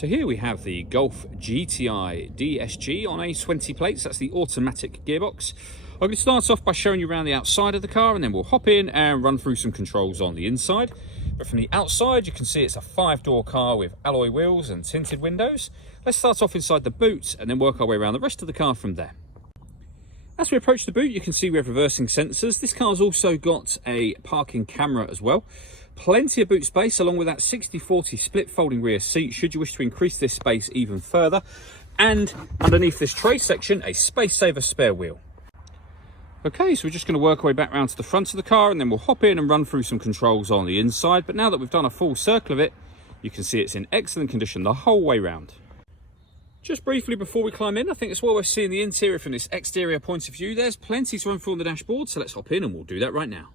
So here we have the Golf GTI DSG on A20 plates. That's the automatic gearbox. I'm going to start off by showing you around the outside of the car, and then we'll hop in and run through some controls on the inside. But from the outside, you can see it's a 5-door car with alloy wheels and tinted windows. Let's start off inside the boot and then work our way around the rest of the car from there. As we approach the boot, you can see we have reversing sensors. This car's also got a parking camera as well. Plenty of boot space, along with that 60/40 split folding rear seat, should you wish to increase this space even further. And underneath this tray section, a space saver spare wheel. Okay, so we're just going to work our way back around to the front of the car, and then we'll hop in and run through some controls on the inside. But now that we've done a full circle of it, you can see it's in excellent condition the whole way round. Just briefly before we climb in, I think it's well worth seeing the interior from this exterior point of view. There's plenty to run through on the dashboard, so let's hop in and we'll do that right now.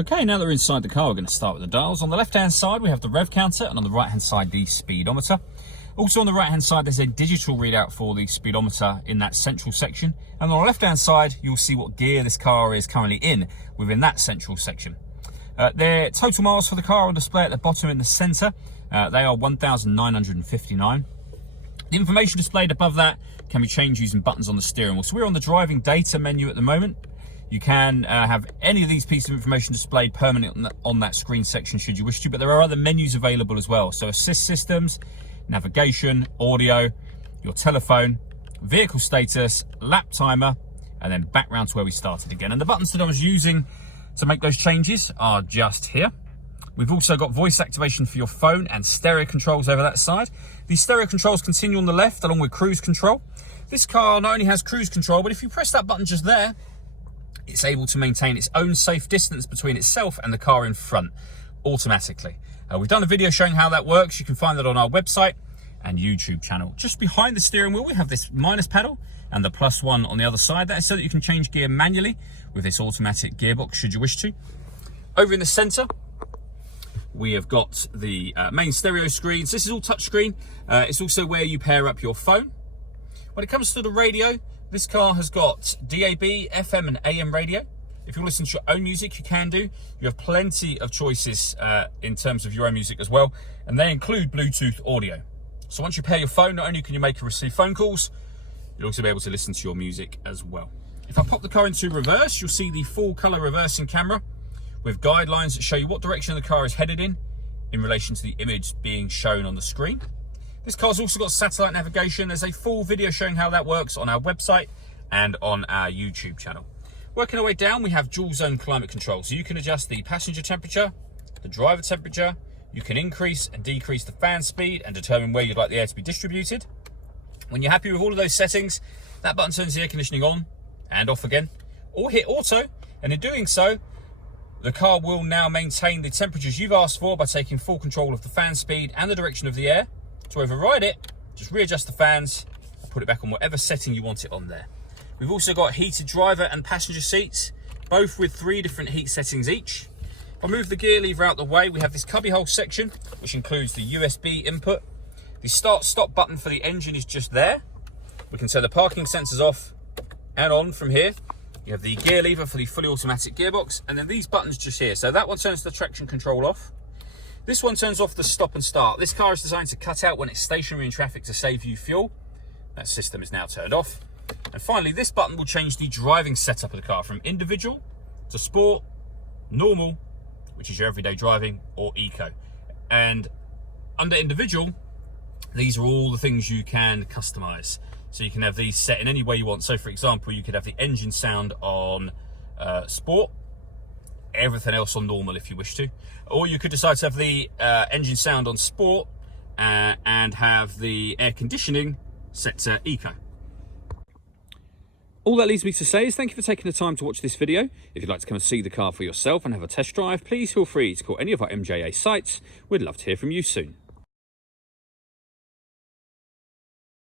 Okay, now that we're inside the car, we're going to start with the dials. On the left-hand side, we have the rev counter, and on the right-hand side, the speedometer. Also on the right-hand side, there's a digital readout for the speedometer in that central section. And on the left-hand side, you'll see what gear this car is currently in within that central section. Their total miles for the car are on display at the bottom in the center. They are 1,959. The information displayed above that can be changed using buttons on the steering wheel. So we're on the driving data menu at the moment. You can have any of these pieces of information displayed permanently on that screen section should you wish to, but there are other menus available as well. So assist systems, navigation, audio, your telephone, vehicle status, lap timer, and then back round to where we started again. And the buttons that I was using to make those changes are just here. We've also got voice activation for your phone and stereo controls over that side. These stereo controls continue on the left along with cruise control. This car not only has cruise control, but if you press that button just there, it's able to maintain its own safe distance between itself and the car in front automatically. We've done a video showing how that works. You can find that on our website and YouTube channel. Just behind the steering wheel, we have this minus pedal and the plus one on the other side. That is so that you can change gear manually with this automatic gearbox should you wish to. Over in the center, we have got the main stereo screens. This is all touchscreen. It's also where you pair up your phone. When it comes to the radio, this car has got DAB, FM and AM radio. If you listen to your own music, you can do. You have plenty of choices in terms of your own music as well, and they include Bluetooth audio. So once you pair your phone, not only can you make and receive phone calls, you'll also be able to listen to your music as well. If I pop the car into reverse, you'll see the full color reversing camera with guidelines that show you what direction the car is headed in relation to the image being shown on the screen. This car's also got satellite navigation. There's a full video showing how that works on our website and on our YouTube channel. Working our way down, we have dual zone climate control. So you can adjust the passenger temperature, the driver temperature. You can increase and decrease the fan speed and determine where you'd like the air to be distributed. When you're happy with all of those settings, that button turns the air conditioning on and off again, or hit auto. And in doing so, the car will now maintain the temperatures you've asked for by taking full control of the fan speed and the direction of the air. To override it, just readjust the fans and put it back on whatever setting you want it on there. We've also got heated driver and passenger seats, both with 3 different heat settings each. If I move the gear lever out the way, we have this cubbyhole section, which includes the USB input. The start-stop button for the engine is just there. We can turn the parking sensors off and on from here. You have the gear lever for the fully automatic gearbox, and then these buttons just here. So that one turns the traction control off. This one turns off the stop and start. This car is designed to cut out when it's stationary in traffic to save you fuel. That system is now turned off. And finally, this button will change the driving setup of the car from individual to sport, normal, which is your everyday driving, or eco. And under individual, these are all the things you can customize. So you can have these set in any way you want. So for example, you could have the engine sound on sport, everything else on normal if you wish to. Or you could decide to have the engine sound on sport and have the air conditioning set to eco. All that leaves me to say is thank you for taking the time to watch this video. If you'd like to come and see the car for yourself and have a test drive, please feel free to call any of our MJA sites. We'd love to hear from you soon.